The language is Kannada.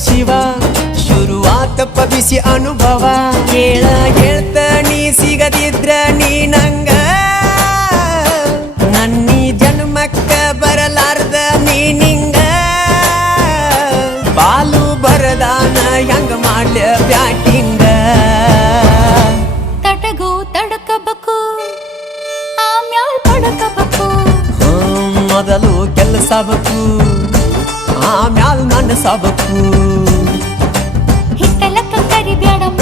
ಶಿವ ಶುರುವಾತಪ್ಪ ಬಿಸಿ ಅನುಭವ ಹೇಳ್ತ ನೀ ಸಿಗದಿದ್ರ ನೀ ನಂಗ ನನ್ನೀ ಜನ್ಮಕ್ಕ ಬರಲಾರ್ದ ನೀ ನಿಂಗ ಬಾಲು ಬರದಾನ ಹೆಂಗ ಮಾಡ್ಲ ಬ್ಯಾಟಿಂಗ ತಟಗೂ ತಡಕಬೇಕು ಆಮ್ಯಾಲ್ ಪಡಕಬೇಕು ಮೊದಲು ಕೆಲಸಬೇಕು ಆಮ್ಯಾಲ್ ನನ್ನ ಸಬಕು ಹಿತ್ತಲಕ್ಕ ಕರಿಬ್ಯಾಡಮ್ಮ